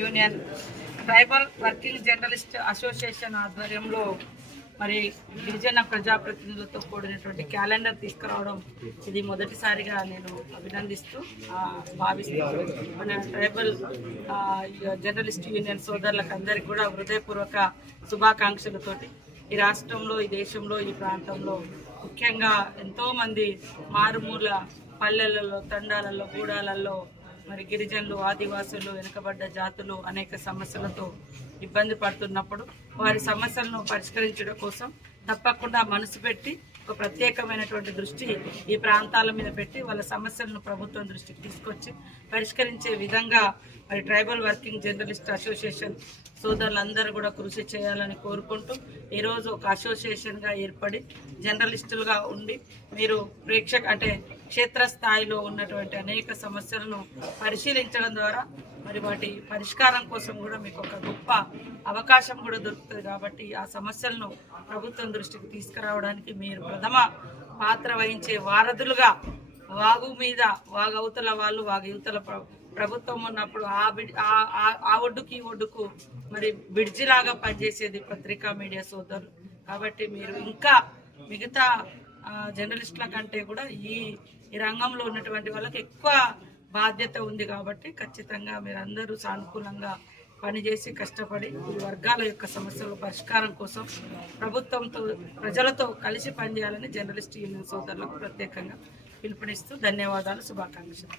Union tribal working journalist association ఆధ్వర్యంలో మరి గిరిజన ప్రజాప్రతినిధులతో కూడినటువంటి క్యాలెండర్ తీసుకురావడం ఇది మొదటిసారిగా నేను అభినందిస్తూ భావిస్తూ మన ట్రైబల్ జర్నలిస్ట్ యూనియన్ సోదరులకు అందరికీ కూడా హృదయపూర్వక శుభాకాంక్షలతోటి ఈ రాష్ట్రంలో, ఈ దేశంలో, ఈ ప్రాంతంలో ముఖ్యంగా ఎంతోమంది మారుమూల పల్లెలలో, తండాలలో, గూడాలలో మరి గిరిజనులు, ఆదివాసులు, వెనుకబడ్డ జాతులు అనేక సమస్యలతో ఇబ్బంది పడుతున్నప్పుడు వారి సమస్యలను పరిష్కరించడం కోసం తప్పకుండా మనసు పెట్టి ఒక ప్రత్యేకమైనటువంటి దృష్టి ఈ ప్రాంతాల మీద పెట్టి వాళ్ళ సమస్యలను ప్రభుత్వం దృష్టికి తీసుకొచ్చి పరిష్కరించే విధంగా మరి ట్రైబల్ వర్కింగ్ జర్నలిస్ట్ అసోసియేషన్ సోదరులందరూ కూడా కృషి చేయాలని కోరుకుంటూ ఈరోజు ఒక అసోసియేషన్గా ఏర్పడి జర్నలిస్టులుగా ఉండి మీరు క్షేత్రస్థాయిలో ఉన్నటువంటి అనేక సమస్యలను పరిశీలించడం ద్వారా మరి వాటి పరిష్కారం కోసం కూడా మీకు ఒక గొప్ప అవకాశం కూడా దొరుకుతుంది. కాబట్టి ఆ సమస్యలను ప్రభుత్వం దృష్టికి తీసుకురావడానికి మీరు ప్రథమ పాత్ర వహించే వారధులుగా వాగు మీద వాగవతల వాళ్ళు, వాగయువతల ప్రభుత్వం ఉన్నప్పుడు ఆ ఒడ్డుకి ఒడ్డుకు మరి బ్రిడ్జిలాగా పనిచేసేది పత్రికా మీడియా సోదరులు. కాబట్టి మీరు ఇంకా మిగతా జర్నలిస్టుల కంటే కూడా ఈ రంగంలో ఉన్నటువంటి వాళ్ళకి ఎక్కువ బాధ్యత ఉంది. కాబట్టి ఖచ్చితంగా మీరందరూ సానుకూలంగా పనిచేసి కష్టపడి ఈ వర్గాల యొక్క సమస్యల పరిష్కారం కోసం ప్రభుత్వంతో, ప్రజలతో కలిసి పనిచేయాలని జర్నలిస్ట్ యూనియన్ సోదరులకు ప్రత్యేకంగా పిలుపునిస్తూ ధన్యవాదాలు, శుభాకాంక్షలు.